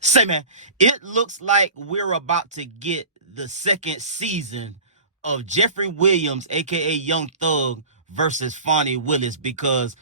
Say, man, it looks like we're about to get the second season of Jeffrey Williams, aka Young Thug, versus Fani Willis, because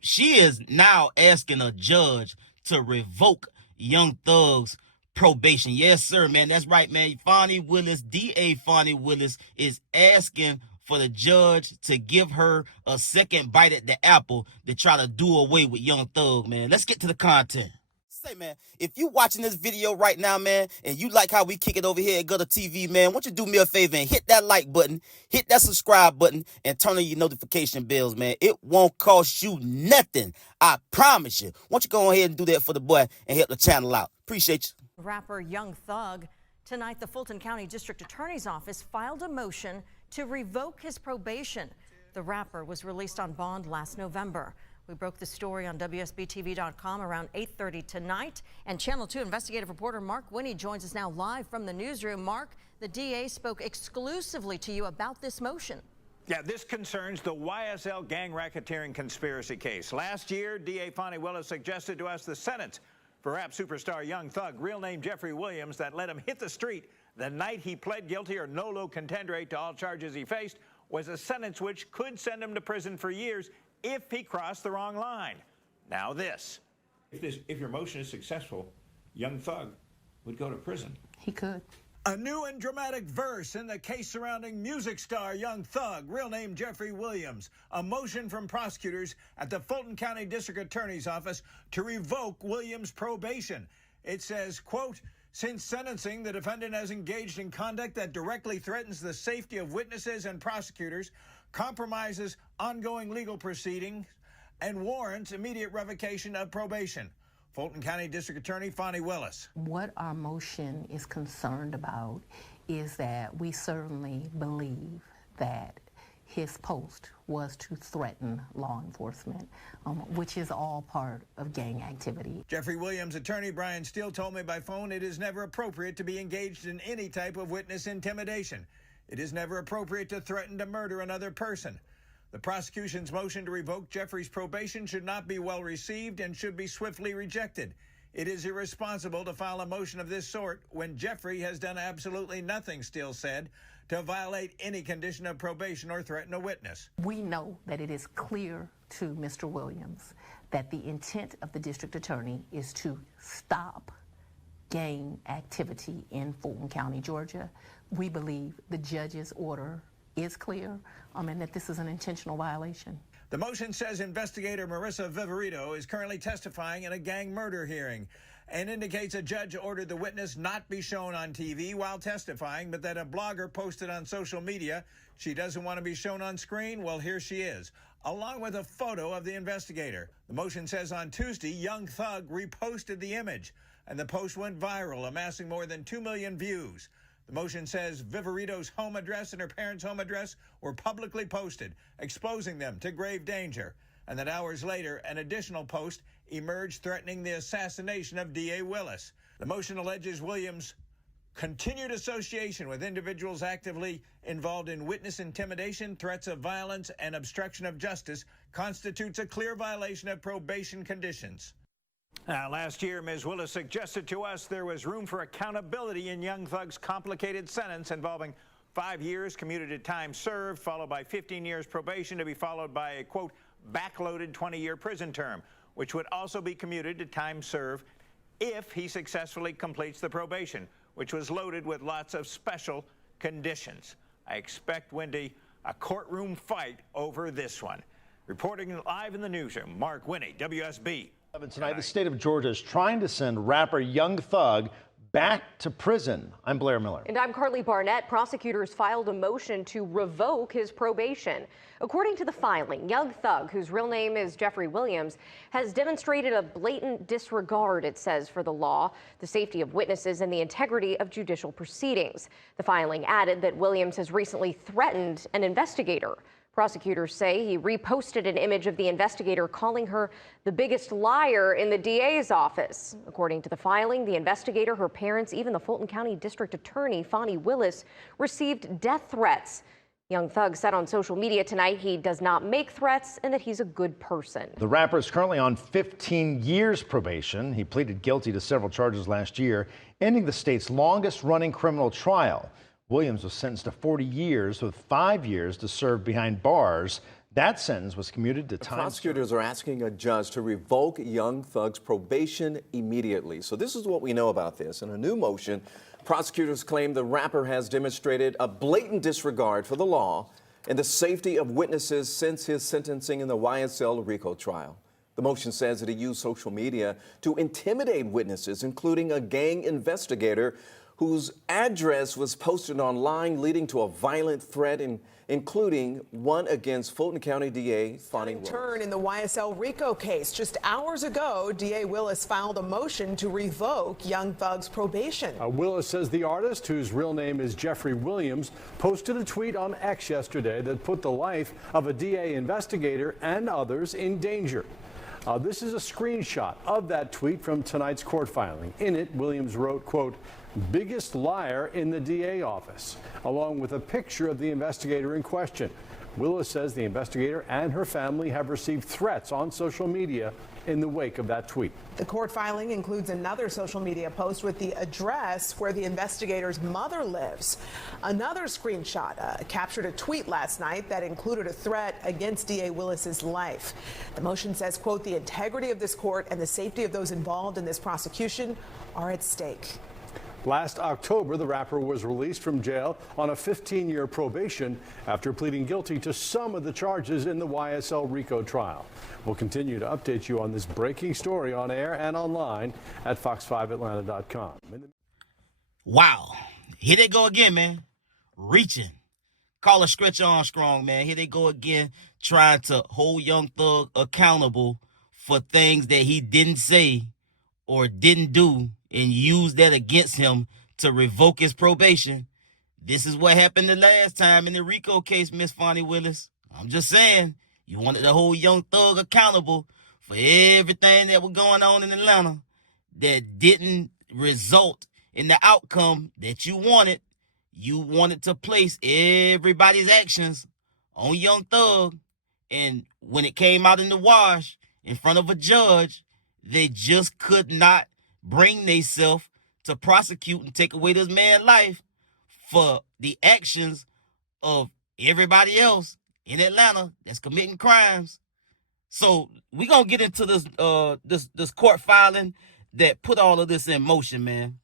she is now asking a judge to revoke Young Thug's probation. Yes, sir, man. That's right, man. Fani Willis, DA Fani Willis, is asking for the judge to give her a second bite at the apple to try to do away with Young Thug, man. Let's get to the content. Say, man, if you watching this video right now, man, and you like how we kick it over here at GuddaTV, man, why don't you do me a favor and hit that like button, hit that subscribe button, and turn on your notification bells, man. It won't cost you nothing. I promise you. Why don't you go ahead and do that for the boy and help the channel out? Appreciate you. Rapper Young Thug. Tonight, the Fulton County District Attorney's Office filed a motion to revoke his probation. The rapper was released on bond last November. We broke the story on WSBTV.com around 8:30 tonight. And Channel 2 investigative reporter Mark Winnie joins us now live from the newsroom. Mark, the DA spoke exclusively to you about this motion. Yeah, this concerns the YSL gang racketeering conspiracy case. Last year, DA Fani Willis suggested to us the sentence for rap superstar Young Thug, real name Jeffrey Williams, that let him hit the street the night he pled guilty or nolo contendere to all charges he faced, was a sentence which could send him to prison for years if he crossed the wrong line. Now this. If your motion is successful, Young Thug would go to prison. He could. A new and dramatic verse in the case surrounding music star Young Thug, real name Jeffrey Williams. A motion from prosecutors at the Fulton County District Attorney's Office to revoke Williams' probation. It says, quote, since sentencing, the defendant has engaged in conduct that directly threatens the safety of witnesses and prosecutors, compromises ongoing legal proceedings, and warrants immediate revocation of probation. Fulton County District Attorney Fani Willis. What our motion is concerned about is that we certainly believe that his post was to threaten law enforcement, which is all part of gang activity. Jeffrey Williams' attorney Brian Steele told me by phone it is never appropriate to be engaged in any type of witness intimidation. It is never appropriate to threaten to murder another person. The prosecution's motion to revoke Jeffrey's probation should not be well received and should be swiftly rejected. It is irresponsible to file a motion of this sort when Jeffrey has done absolutely nothing, Steele said, to violate any condition of probation or threaten a witness. We know that it is clear to Mr. Williams that the intent of the district attorney is to stop gang activity in Fulton County, Georgia. We believe the judge's order is clear, and that this is an intentional violation. The motion says investigator Marissa Viverito is currently testifying in a gang murder hearing and indicates a judge ordered the witness not be shown on TV while testifying, but that a blogger posted on social media she doesn't want to be shown on screen. Well, here she is, along with a photo of the investigator. The motion says on Tuesday, Young Thug reposted the image, and the post went viral, amassing more than 2 million views. The motion says Viverito's home address and her parents' home address were publicly posted, exposing them to grave danger, and that hours later, an additional post emerged threatening the assassination of DA Willis. The motion alleges Williams' continued association with individuals actively involved in witness intimidation, threats of violence, and obstruction of justice constitutes a clear violation of probation conditions. Last year, Ms. Willis suggested to us there was room for accountability in Young Thug's complicated sentence involving 5 years commuted to time served, followed by 15 years probation, to be followed by a, quote, backloaded 20-year prison term, which would also be commuted to time served if he successfully completes the probation, which was loaded with lots of special conditions. I expect, Wendy, a courtroom fight over this one. Reporting live in the newsroom, Mark Winnie, WSB. Tonight, the state of Georgia is trying to send rapper Young Thug back to prison. I'm Blair Miller. And I'm Carly Barnett. Prosecutors filed a motion to revoke his probation. According to the filing, Young Thug, whose real name is Jeffrey Williams, has demonstrated a blatant disregard, it says, for the law, the safety of witnesses, and the integrity of judicial proceedings. The filing added that Williams has recently threatened an investigator. Prosecutors say he reposted an image of the investigator calling her the biggest liar in the DA's office. According to the filing, the investigator, her parents, even the Fulton County District Attorney, Fani Willis, received death threats. Young Thug said on social media tonight he does not make threats and that he's a good person. The rapper is currently on 15 years probation. He pleaded guilty to several charges last year, ending the state's longest-running criminal trial. Williams was sentenced to 40 years with 5 years to serve behind bars. That sentence was commuted to time. Prosecutors are asking a judge to revoke Young Thug's probation immediately. So this is what we know about this. In a new motion, prosecutors claim the rapper has demonstrated a blatant disregard for the law and the safety of witnesses since his sentencing in the YSL RICO trial. The motion says that he used social media to intimidate witnesses, including a gang investigator whose address was posted online, leading to a violent threat, including one against Fulton County DA Fani. Turn in the YSL RICO case. Just hours ago, DA Willis filed a motion to revoke Young Thug's probation. Willis says the artist, whose real name is Jeffrey Williams, posted a tweet on X yesterday that put the life of a DA investigator and others in danger. This is a screenshot of that tweet from tonight's court filing. In it, Williams wrote, quote, "biggest liar in the DA office," along with a picture of the investigator in question. Willis says the investigator and her family have received threats on social media in the wake of that tweet. The court filing includes another social media post with the address where the investigator's mother lives. Another screenshot captured a tweet last night that included a threat against DA Willis's life. The motion says, quote, "the integrity of this court and the safety of those involved in this prosecution are at stake." Last October, the rapper was released from jail on a 15-year probation after pleading guilty to some of the charges in the YSL RICO trial. We'll continue to update you on this breaking story on air and online at fox5atlanta.com. Wow. Here they go again, man. Reaching. Call a Stretch Armstrong, man. Here they go again, trying to hold Young Thug accountable for things that he didn't say or didn't do, and use that against him to revoke his probation. This is what happened the last time in the RICO case, Miss Fani Willis. I'm just saying, you wanted to hold Young Thug accountable for everything that was going on in Atlanta that didn't result in the outcome that you wanted. You wanted to place everybody's actions on Young Thug, and when it came out in the wash in front of a judge, they just could not bring themselves to prosecute and take away this man's life for the actions of everybody else in Atlanta that's committing crimes. So we're going to get into this court filing that put all of this in motion, man.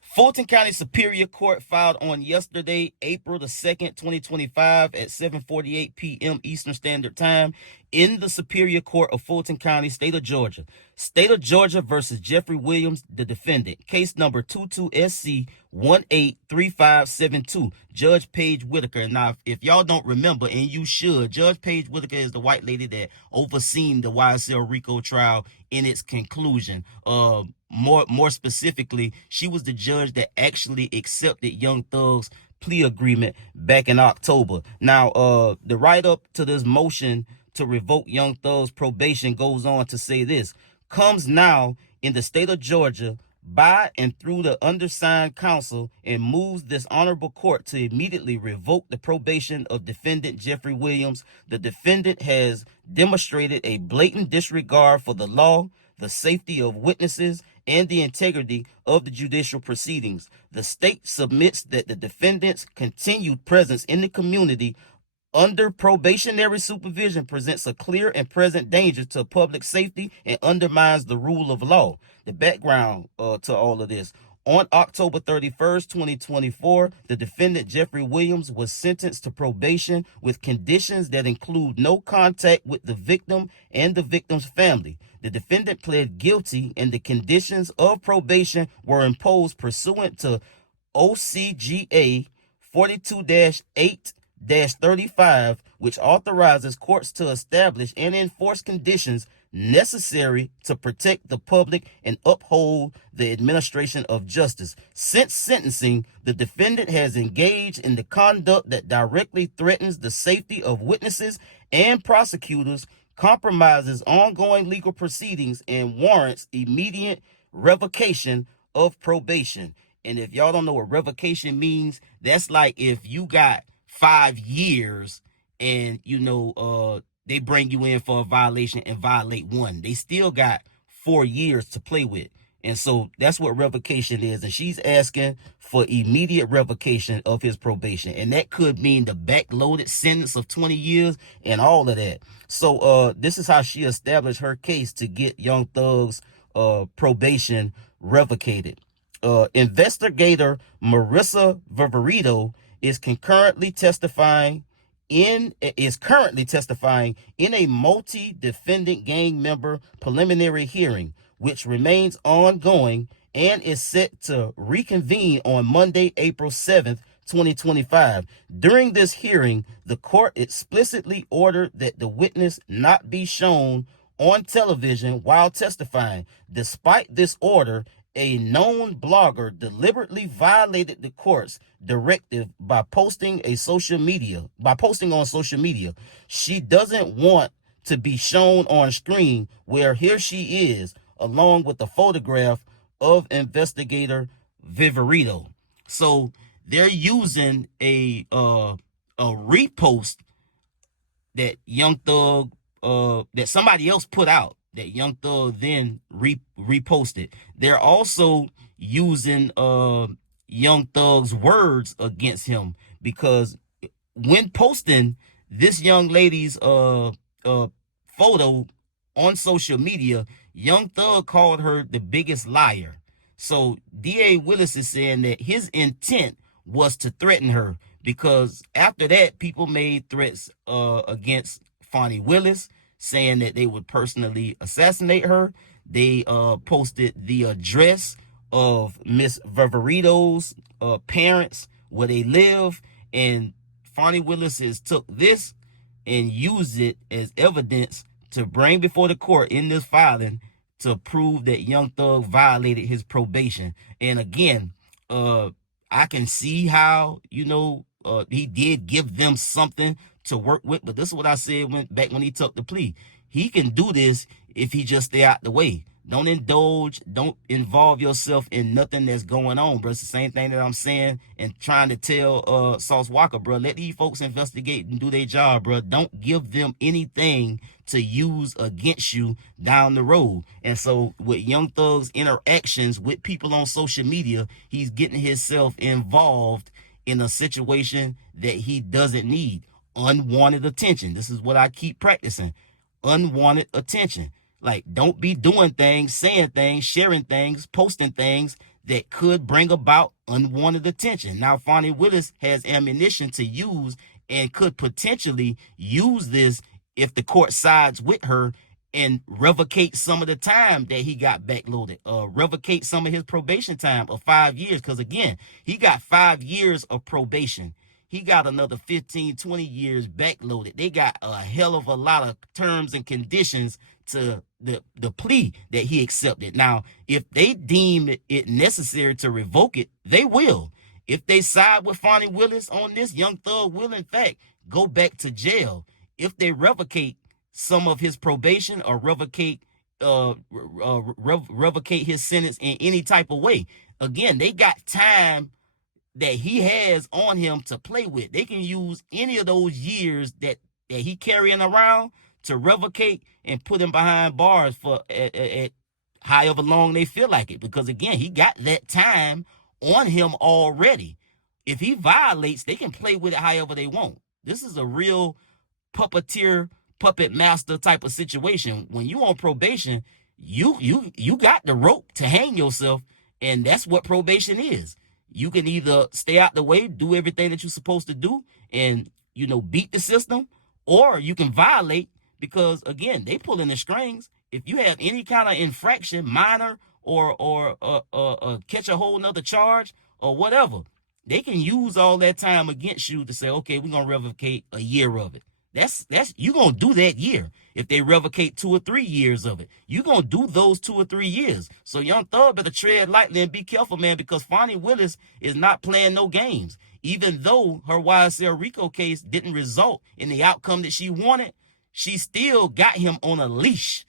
Fulton County Superior Court filed on yesterday, April the 2nd, 2025 at 7:48 p.m. Eastern Standard Time in the Superior Court of Fulton County, State of Georgia. State of Georgia versus Jeffrey Williams, the defendant. Case number 22SC183572. Judge Paige Whitaker. Now, if y'all don't remember, and you should, Judge Paige Whitaker is the white lady that overseen the YSL RICO trial in its conclusion. More specifically, she was the judge that actually accepted Young Thug's plea agreement back in October. Now, the write-up to this motion to revoke Young Thug's probation goes on to say this: comes now in the state of Georgia by and through the undersigned counsel, and moves this honorable court to immediately revoke the probation of defendant Jeffrey Williams. The defendant has demonstrated a blatant disregard for the law, the safety of witnesses, and the integrity of the judicial proceedings. The state submits that the defendant's continued presence in the community under probationary supervision presents a clear and present danger to public safety and undermines the rule of law. The background to all of this: on October 31st, 2024, the defendant Jeffrey Williams was sentenced to probation with conditions that include no contact with the victim and the victim's family. The defendant pled guilty, and the conditions of probation were imposed pursuant to OCGA 42-8-35, which authorizes courts to establish and enforce conditions necessary to protect the public and uphold the administration of justice. Since sentencing, the defendant has engaged in the conduct that directly threatens the safety of witnesses and prosecutors, compromises ongoing legal proceedings, and warrants immediate revocation of probation. And if y'all don't know what revocation means, that's like if you got 5 years and, they bring you in for a violation and violate one. They still got 4 years to play with. And so that's what revocation is. And she's asking for immediate revocation of his probation. And that could mean the backloaded sentence of 20 years and all of that. So this is how she established her case to get Young Thug's probation revocated. Investigator Marissa Viverito is currently testifying in a multi-defendant gang member preliminary hearing, which remains ongoing and is set to reconvene on Monday, April 7th, 2025. During this hearing, the court explicitly ordered that the witness not be shown on television while testifying. Despite this order, a known blogger deliberately violated the court's directive by posting on social media. She doesn't want to be shown on screen, where here she is, along with a photograph of investigator Viverito. So they're using a repost that Young Thug, that somebody else put out, that Young Thug then reposted. They're also using Young Thug's words against him, because when posting this young lady's photo on social media, Young Thug called her the biggest liar. So DA Willis is saying that his intent was to threaten her, because after that, people made threats against Fani Willis, saying that they would personally assassinate her. They posted the address of Miss Viverito's parents, where they live, and Fani Willis has took this and used it as evidence to bring before the court in this filing to prove that Young Thug violated his probation. And again, I can see how, he did give them something to work with, but this is what I said back when he took the plea. He can do this if he just stay out the way. Don't indulge, don't involve yourself in nothing that's going on, bro. It's the same thing that I'm saying and trying to tell Sauce Walker, bro. Let these folks investigate and do their job, bro. Don't give them anything to use against you down the road. And so with Young Thug's interactions with people on social media, he's getting himself involved in a situation that he doesn't need. Unwanted attention. This is what I keep practicing. Unwanted attention. Like, don't be doing things, saying things, sharing things, posting things that could bring about unwanted attention. Now, Fani Willis has ammunition to use and could potentially use this if the court sides with her and revocate some of the time that he got backloaded, revocate some of his probation time of 5 years. Because again, he got 5 years of probation. He got another 15, 20 years backloaded. They got a hell of a lot of terms and conditions to the plea that he accepted. Now, if they deem it necessary to revoke it, they will. If they side with Fani Willis on this, Young Thug will, in fact, go back to jail. If they revocate some of his probation or revocate his sentence in any type of way, again, they got time that he has on him to play with. They can use any of those years that he carrying around to revocate and put him behind bars for at however long they feel like it. Because again, he got that time on him already. If he violates, they can play with it however they want. This is a real puppeteer, puppet master type of situation. When you on probation, you got the rope to hang yourself, and that's what probation is. You can either stay out the way, do everything that you're supposed to do, and beat the system, or you can violate, because again, they pulling the strings. If you have any kind of infraction, minor or catch a whole nother charge or whatever, they can use all that time against you to say, okay, we're gonna revocate a year of it. That's you gonna do that year. If they revocate 2 or 3 years of it, you gonna do those 2 or 3 years. So Young Thug better tread lightly and be careful, man, because Fani Willis is not playing no games. Even though her YSL Rico case didn't result in the outcome that she wanted, she still got him on a leash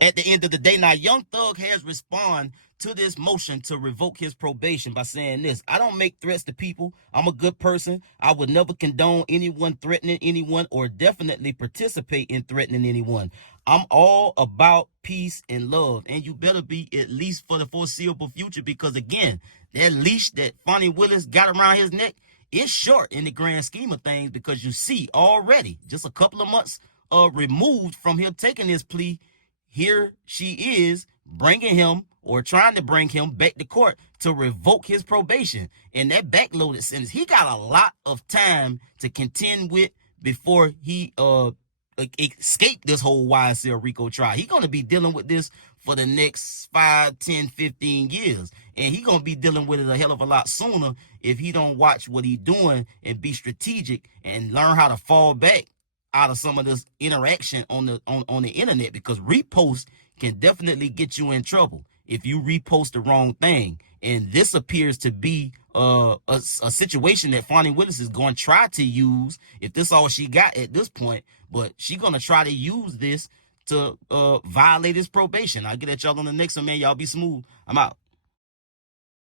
at the end of the day. Now, Young Thug has responded to this motion to revoke his probation by saying this: I don't make threats to people. I'm a good person. I would never condone anyone threatening anyone or definitely participate in threatening anyone. I'm all about peace and love, and you better be, at least for the foreseeable future, because again, that leash that Fani Willis got around his neck is short in the grand scheme of things, because you see already just a couple of months removed from him taking his plea, here she is bringing him, or trying to bring him back to court to revoke his probation. And that backloaded sentence, he got a lot of time to contend with before he escape this whole YSL RICO trial. He's going to be dealing with this for the next 5, 10, 15 years. And he's going to be dealing with it a hell of a lot sooner if he don't watch what he's doing and be strategic and learn how to fall back out of some of this interaction on the internet, because repost can definitely get you in trouble if you repost the wrong thing. And this appears to be a situation that Fani Willis is going to try to use, if this all she got at this point, but she's going to try to use this to violate his probation. I'll get at y'all on the next one, man. Y'all be smooth. I'm out.